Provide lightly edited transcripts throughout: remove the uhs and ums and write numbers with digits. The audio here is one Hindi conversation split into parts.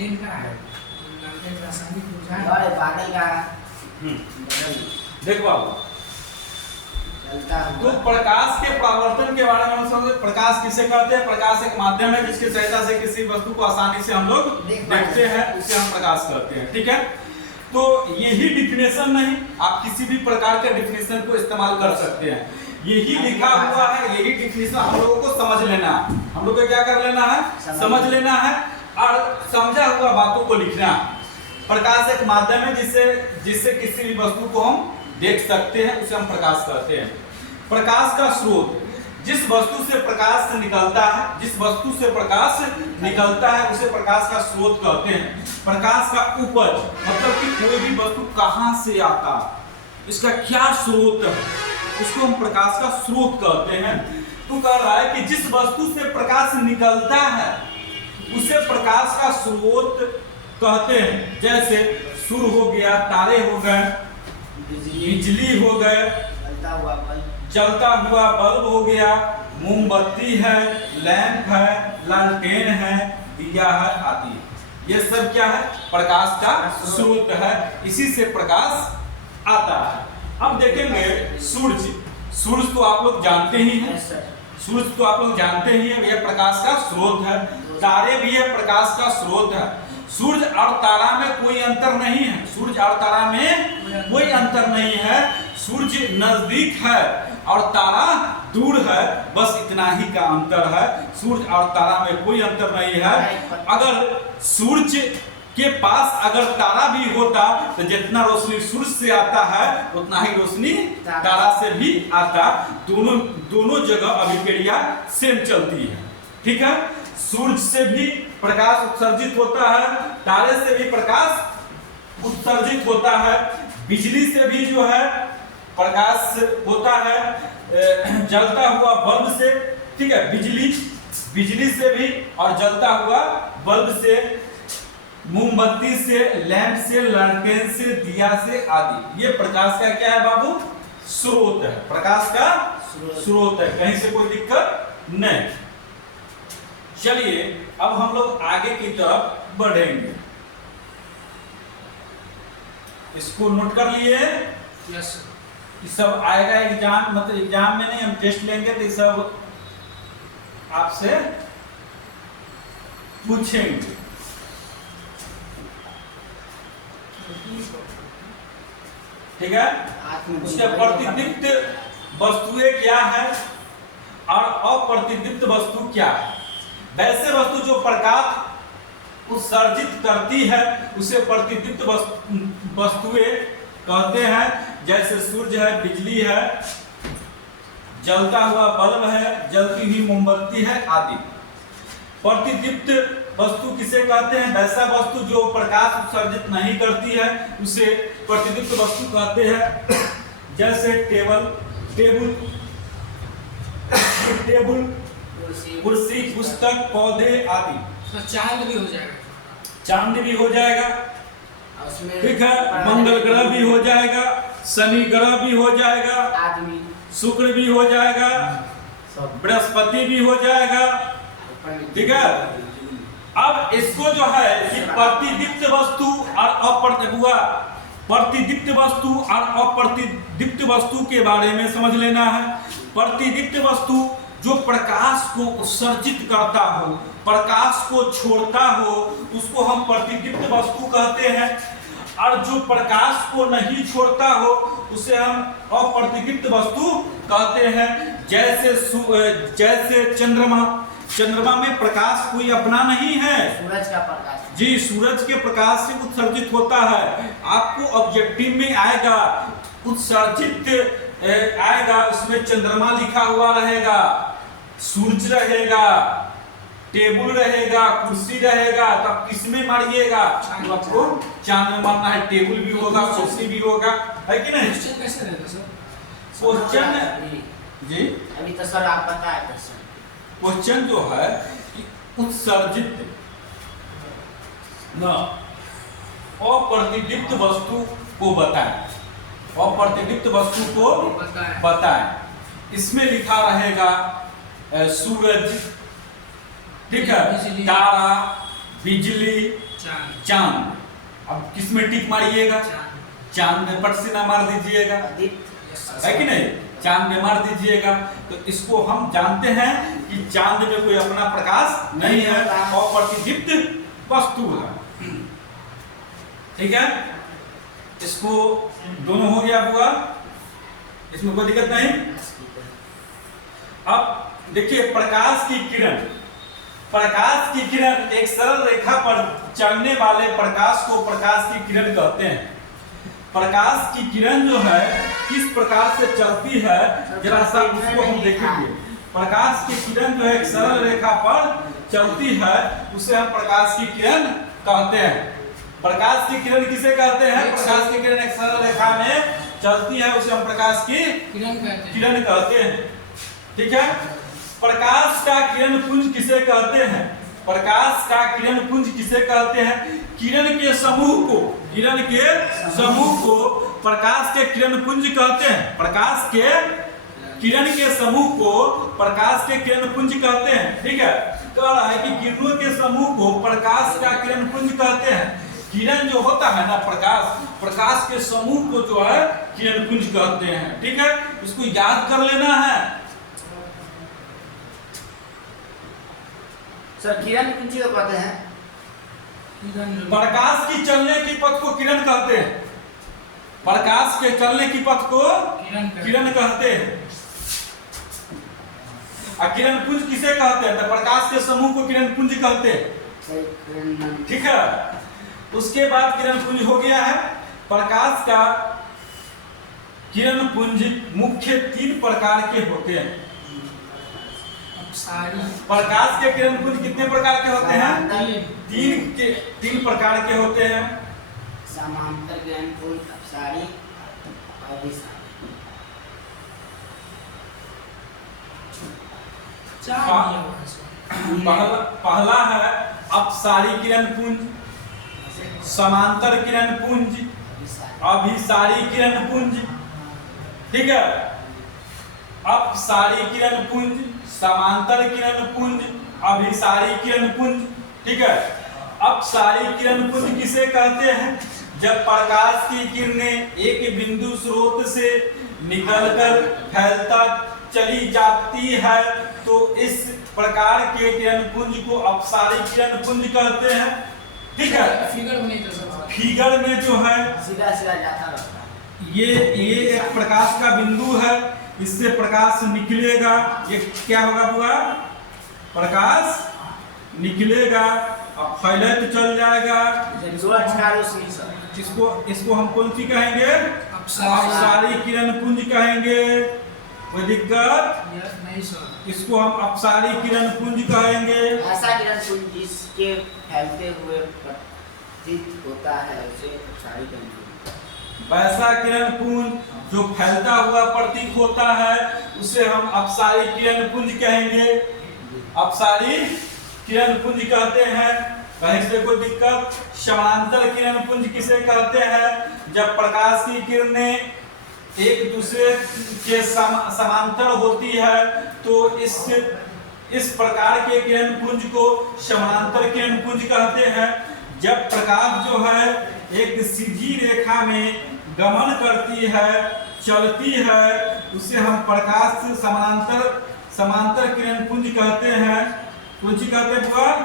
प्लेन का है, लालटेन रासायनिक ऊर्जा है। और बादल का देखो बाबू, चलता तो प्रकाश के परावर्तन के बारे में हम समझे। प्रकाश किसे कहते हैं? प्रकाश एक माध्यम है जिसकी सहायता से किसी वस्तु को आसानी से हम लोग देखते हैं, उसे हम प्रकाश कहते हैं। ठीक है, तो यही डिफिनेशन नहीं, आप किसी भी प्रकार के डिफिनेशन को इस्तेमाल कर सकते हैं। यही लिखा हुआ है, यही डिफिनेशन हम लोगों को समझ लेना है। हम लोग को क्या कर लेना है? समझ लेना है और समझा हुआ बातों को लिखना। प्रकाश एक माध्यम है जिससे किसी भी वस्तु को हम देख सकते हैं, उसे हम प्रकाश कहते हैं। प्रकाश का स्रोत, जिस वस्तु से प्रकाश निकलता है, जिस वस्तु से प्रकाश निकलता है उसे प्रकाश का स्रोत कहते हैं। प्रकाश का उपज मतलब कि कोई भी वस्तु कहां से आता, इसका क्या स्रोत है, उसको हम प्रकाश का स्रोत कहते हैं। तो कह रहा है कि जिस वस्तु से प्रकाश निकलता है उसे प्रकाश का स्रोत कहते हैं। जैसे सूर्य हो गया, तारे हो गए, बिजली हो गए, जलता हुआ बल्ब हो गया, मोमबत्ती है, लैंप है, लालटेन है, दिया है आदि। ये सब क्या है? प्रकाश का स्रोत है, इसी से प्रकाश आता है। अब देखेंगे सूर्य। सूर्य तो आप लोग जानते ही हैं, सूर्य तो आप लोग जानते ही हैं, यह प्रकाश का स्रोत है। तारे भी है प्रकाश का स्रोत है। सूर्य और तारा में कोई अंतर नहीं है, सूर्य और तारा में कोई अंतर नहीं है। सूर्य नजदीक है और तारा दूर है, बस इतना ही का अंतर है। सूर्य और तारा में कोई अंतर नहीं है। अगर सूर्य के पास अगर तारा भी होता तो जितना रोशनी सूर्य से आता है उतना ही रोशनी तारा से भी आता। दोनों जगह अभिक्रिया सेम चलती है। ठीक है, सूर्य से भी प्रकाश उत्सर्जित होता है, तारे से भी प्रकाश उत्सर्जित होता है, बिजली से भी जो है प्रकाश होता है, जलता हुआ बल्ब से। ठीक है, बिजली से भी और जलता हुआ बल्ब से, मोमबत्ती से, लैंप से, लालटेन से, दिया से आदि। ये प्रकाश का क्या है बाबू? स्रोत है, प्रकाश का स्रोत है, कहीं से कोई दिक्कत नहीं। चलिए अब हम लोग आगे की तरफ बढ़ेंगे। इसको नोट कर लिए? यस। ये सब आएगा एग्जाम, मतलब एग्जाम में नहीं, हम टेस्ट लेंगे तो ये सब आपसे पूछेंगे। ठीक है, उसके प्रतिदीप्त वस्तुएं क्या है और अप्रतिदीप्त वस्तु क्या है। वैसे वस्तु जो प्रकाश उत्सर्जित करती है उसे प्रतिदीप्त वस्तुएं कहते हैं। जैसे सूर्य है, बिजली है, जलता हुआ बल्ब है, जलती हुई मोमबत्ती है आदि। प्रतिदीप्त वस्तु किसे कहते हैं? वैसा वस्तु जो प्रकाश उत्सर्जित नहीं करती है उसे प्रतिदीप्त वस्तु कहते हैं। जैसे टेबल, कुर्सी, पुस्तक, पौधे आदि। तो चांद भी हो जाएगा, चांद भी हो जाएगा। ठीक है, मंगल ग्रह भी हो जाएगा, शनि ग्रह भी हो जाएगा, आदमी, शुक्र भी हो जाएगा, बृहस्पति भी हो जाएगा। ठीक है, अब इसको जो है कि प्रतिदीप्त वस्तु और प्रतिदीप्त वस्तु और अप्रतिदीप्त वस्तु के बारे में समझ लेना है। प्रतिदीप्त वस्तु जो प्रकाश को उत्सर्जित करता हो, प्रकाश को छोड़ता हो, उसको हम प्रतिदीप्त वस्तु कहते हैं। और जो प्रकाश को नहीं छोड़ता हो उसे हम अप्रतिदीप्त वस्तु कहते हैं। जैसे चंद्रमा में प्रकाश कोई अपना नहीं है, सूरज का प्रकाश जी, सूरज के प्रकाश से उत्सर्जित होता है। आपको ऑब्जेक्टिव में आएगा उत्सर्जित आएगा, उसमें चंद्रमा लिखा हुआ रहेगा, सूरज रहेगा, टेबल रहेगा, कुर्सी रहेगा, तब किसमें मारिएगा? आपको चांद में मारना है। टेबल भी होगा, कुर्सी भी होगा, है कि नहीं? क्वेश्चन कैसे रहेगा सर? क्वेश्चन जी, अभी तो सर आप बताए क्वेश्चन। क्वेश्चन जो है कि उत्सर्जित न अप्रतिदीप्त वस्तु को बताएं, अप्रतिदीप्त वस्तु को बताएं। इसमें लिखा रहेगा सूरज, ठीक है, तारा, बिजली, चांद। अब किस में टिक मारिएगा? चांद में पट से ना मार दीजिएगा, है कि नहीं? चांद में मार दीजिएगा। तो इसको हम जानते हैं कि चांद में कोई अपना प्रकाश नहीं है और प्रतिदीप्त वस्तु है। ठीक है, इसको दोनों हो गया हुआ, इसमें कोई दिक्कत नहीं। अब देखिए प्रकाश की किरण, प्रकाश की किरण एक सरल रेखा पर चलने वाले प्रकाश को प्रकाश की किरण कहते हैं। प्रकाश की किरण जो है किस प्रकार से चलती है जरा सा उसको हम देखेंगे। प्रकाश की किरण जो है एक सरल रेखा पर चलती है, उसे हम प्रकाश की किरण कहते हैं। प्रकाश की किरण किसे कहते हैं? प्रकाश की किरण एक सरल रेखा में चलती है, उसे हम प्रकाश की किरण कहते हैं। ठीक है, प्रकाश का किरण पुंज किसे कहते हैं? प्रकाश का किरण पुंज किसे कहते हैं? किरण के समूह को, किरण के समूह को प्रकाश के किरण पुंज कहते हैं। प्रकाश के किरण के समूह को प्रकाश के किरण पुंज कहते हैं। ठीक है, कह रहा है कि किरणों के समूह को प्रकाश का किरण पुंज कहते हैं। किरण जो होता है ना प्रकाश, प्रकाश के समूह को जो है किरण पुंज कहते हैं। ठीक है, इसको याद कर लेना है। सर किरण पुंज को कहते हैं। प्रकाश की चलने की पथ को किरण कहते हैं। प्रकाश के चलने की पथ को किरण कहते हैं। और किरण पुंज किसे कहते हैं? तो प्रकाश के समूह को किरण पुंज कहते हैं। ठीक है, उसके बाद किरण पुंज हो गया है। प्रकाश का किरण पुंज मुख्य 3 प्रकार के होते हैं। प्रकाश के किरण पुंज कितने प्रकार के होते हैं? 3 प्रकार के होते हैं। समांतर किरण पुंज, अपसारी, अभिसारी। पहला है अपसारी किरण पुंज, समांतर किरण पुंज, अभिसारी किरण पुंज। ठीक है, अपसारी किरण पुंज, समांतर किरण पुंज, अभिसारी किरण पुंज। ठीक है, अपसारी किरण पुंज किसे कहते हैं? जब प्रकाश की किरणें एक बिंदु स्रोत से निकलकर फैलता चली जाती है तो इस प्रकार के किरण पुंज को अपसारी किरण पुंज कहते हैं। ठीक है, फिगर में जो है सीधा सीधा जाता रहता है। ये एक प्रकाश का बिंदु है, इससे प्रकाश निकलेगा। ये क्या होगा? प्रकाश निकलेगा, अब फैले तो चल जाएगा। इसको हम कौन सी कहेंगे? अपसारी किरण पुंज कहेंगे। कोई दिक्कत नहीं सर? इसको हम अपसारी किरण पुंज कहेंगे। ऐसा किरण पुंज जिसके फैलते हुए प्रतीत होता है उसे अपसारी किरण पुंज। वैसा किरण पुंज जो फैलता हुआ प्रतीत होता है उसे हम अपसारी किरण पुंज कहेंगे। अपसारी किरण पुंज कहते हैं। कहीं से कोई दिक्कत? समांतर किरण पुंज किसे कहते हैं? जब प्रकाश की किरणें एक दूसरे के समांतर होती है तो इस प्रकार के किरण पुंज को समांतर किरण पुंज कहते हैं। जब प्रकाश जो है एक सीधी रेखा में गमन करती है, चलती है, उसे हम प्रकाश से समांतर किरण पुंज कहते हैं। पुंज कहते हैं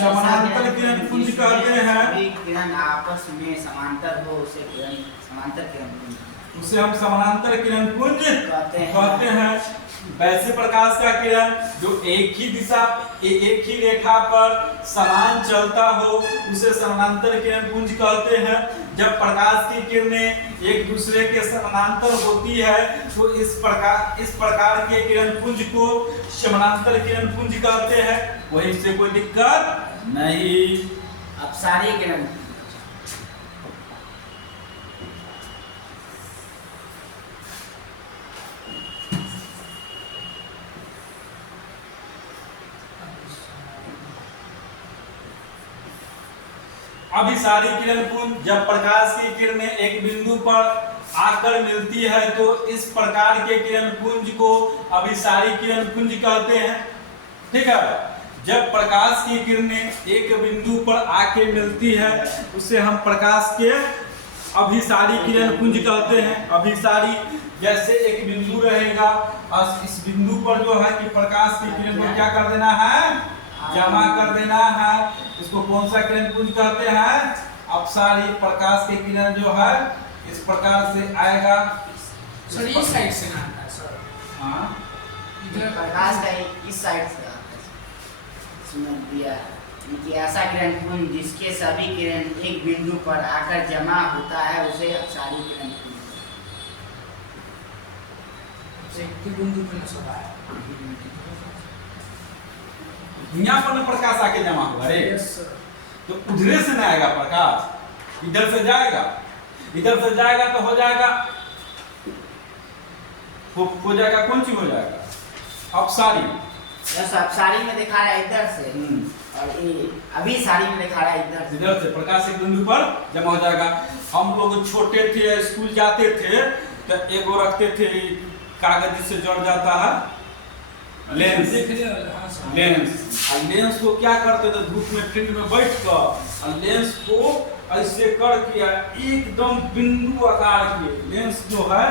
समांतर किरण पुंज कहते हैं। किरण आपस में समांतर हो उसे समांतर किरण पुंज, उसे हम समानांतर किरण पुंज कहते हैं। वैसे प्रकाश का किरण जो एक ही दिशा एक ही रेखा पर समान चलता हो उसे समानांतर किरण पुंज कहते हैं। जब प्रकाश की किरणें एक दूसरे के समानांतर होती है तो इस प्रकार के किरण पुंज को समानांतर किरण पुंज कहते हैं। वहीं से कोई दिक्कत नहीं। अपसारी किरण अभिसारी किरण पुंज जब प्रकाश की किरणें एक बिंदु पर आकर मिलती है तो इस प्रकार के किरण पुंज को अभिसारी किरण पुंज कहते हैं। ठीक है, जब प्रकाश की किरणें एक बिंदु पर आके मिलती है उसे हम प्रकाश के अभिसारी किरण पुंज कहते हैं। अभिसारी जैसे एक बिंदु रहेगा और इस बिंदु पर जो है कि प्रकाश की किरण को क्या कर देना है, जमा कर देना है। इसको कौन सा किरण पुंज कहते हैं, अपसारी। प्रकाश की किरण जो है इस प्रकार से आएगा। सर इस साइड से ना आता है सर। हाँ, इधर प्रकाश का इस साइड से आता है। समझ दिया कि ऐसा किरण पुंज जिसके सभी किरण एक बिंदु पर आकर जमा होता है उसे अपसारी किरण पुंज। एक बिंदु पे ना सब आया। यहाँ पर न प्रकाश आके जमा होगा रे, यस सर। तो उधरे से ना आएगा प्रकाश, इधर से जाएगा। इधर से जाएगा तो हो जाएगा, हो जाएगा कौन चीज हो जाएगा, अपसारी। बस अपसारी में दिखा रहा है इधर से और ये अभी सारी में दिखा रहा है इधर से। इधर से प्रकाश एक बिंदु पर जमा हो जाएगा। हम लोग छोटे थे, स्कूल जाते थे तो एगो रखते थे कागज से जड़ जाता है लेंस। देख लिया हां सर। लेंस, और लेंस को क्या करते थे, धूप में फील्ड में बैठ कर और लेंस को ऐसे करके एकदम बिंदु आकार के लेंस जो है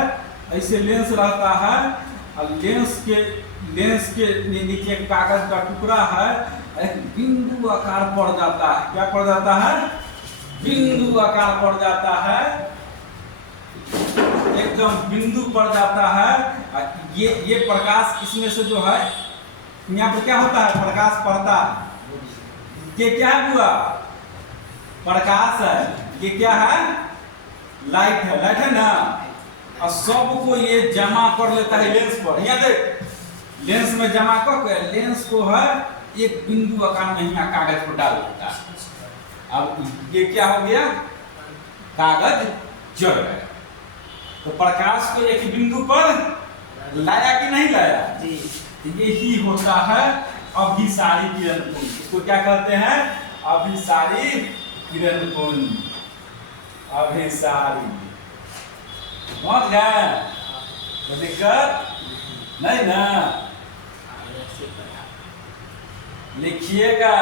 ऐसे लेंस रहता है और लेंस के नीचे कागज का टुकड़ा है, एक बिंदु आकार पड़ जाता है। क्या पड़ जाता है, बिंदु आकार पड़ जाता है, एकदम बिंदु पड़ जाता है। ये प्रकाश इसमें से जो है यहाँ पर क्या होता है, प्रकाश पड़ता है। ये क्या हुआ, प्रकाश है। ये क्या है, लाइट है, लाइट है ना। और सबको ये जमा कर लेता है लेंस पर। यहाँ देख, लेंस में जमा कर लेंस को है एक बिंदु आकार में यहाँ कागज पर डाल देता है। अब ये क्या हो गया, कागज जड़ गया। तो प्रकाश को एक बिंदु पर लाया कि नहीं लाया जी। यही होता है अभिसारी किरण पुंज। इसको क्या कहते हैं, अभिसारी किरण पुंज। अभिसारी, समझ गए, तो दिक्कत नहीं ना। लिखिएगा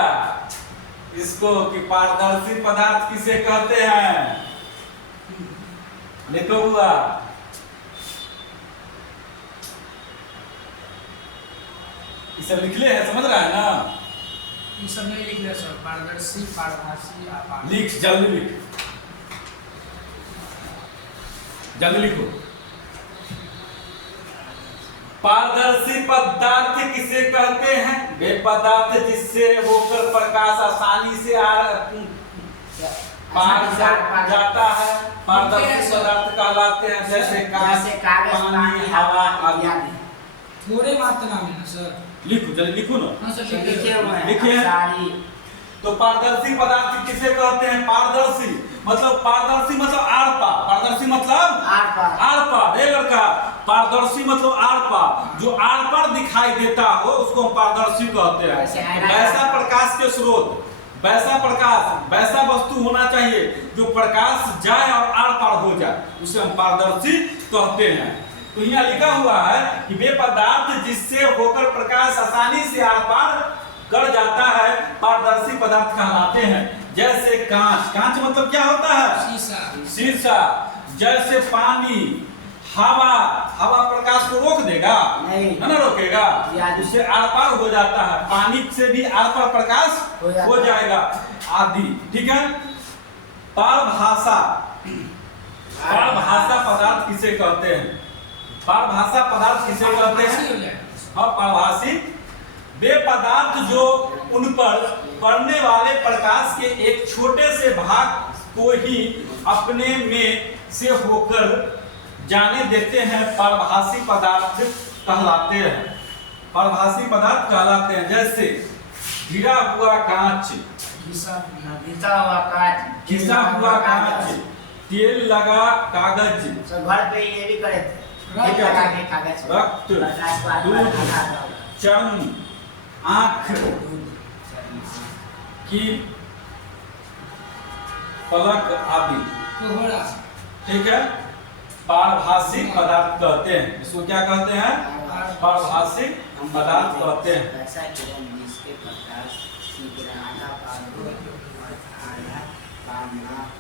इसको कि पारदर्शी पदार्थ किसे कहते हैं, लिखो हुआ। ये सब लिख ले है, समझ रहा है ना। ये सब नहीं लिख लिया सर। पारदर्शी, पारभासी, अपारदर्शी। लिख, जल्दी लिख, जल्दी लिखो। पारदर्शी पदार्थ किसे कहते हैं, वे पदार्थ जिससे होकर प्रकाश आसानी से पार जाता है, पारदर्शी पदार्थ कहलाते हैं। जैसे कागज, पानी, हवा आदि। थोड़े मात्रा में ना सर। लिखो, जल्दी लिखो ना। हाँ सर लिखे हुए हैं लिखिए। अपसारी। तो पारदर्शी पदार्थ किसे कहते हैं, पारदर्शी मतलब आर पार। पारदर्शी मतलब आर पार। ए लड़का, पारदर्शी मतलब आर पार, जो आर पार दिखाई देता हो उसको हम पारदर्शी कहते हैं। वैसा प्रकाश के स्रोत, वैसा प्रकाश, वैसा वस्तु होना चाहिए जो प्रकाश जाए और आर पार हो जाए, उसे हम पारदर्शी कहते हैं। तो यहाँ लिखा हुआ है कि वे पदार्थ जिससे होकर प्रकाश आसानी से आर पार कर जाता है पारदर्शी पदार्थ कहलाते हैं। जैसे कांच, कांच मतलब क्या होता है, शीशा। जैसे पानी, हवा, हवा प्रकाश को रोक देगा नहीं, ना रोकेगा, उससे आर पार हो जाता है। पानी से भी आर पार प्रकाश हो जाएगा आदि। ठीक है। पारभाषा, पारभाषा पदार्थ किसे कहते हैं, पारभाषा पदार्थ किसे कहते हैं, हाँ पारभाषी। वे पदार्थ जो उन पर पड़ने वाले प्रकाश के एक छोटे से भाग को ही अपने में से होकर जाने देते हैं, पारभाषी पदार्थ कहलाते हैं। पारभाषी पदार्थ कहलाते हैं। जैसे घिरा हुआ कांच, घिसा हुआ कांच, घिसा हुआ कांच, तेल लगा कागज, घर पे ये भी करे थे, लगा के कागज, रक्त, दूध, चर्म, आँख की पलक आदि। ठीक है। पारभाषी पदार्थ कहते हैं। इसको क्या कहते हैं, पारभाषी पदार्थ कहते हैं। ऐसा किरण जिसके प्रकाश की किरण आधा पार हो, आधा पार ना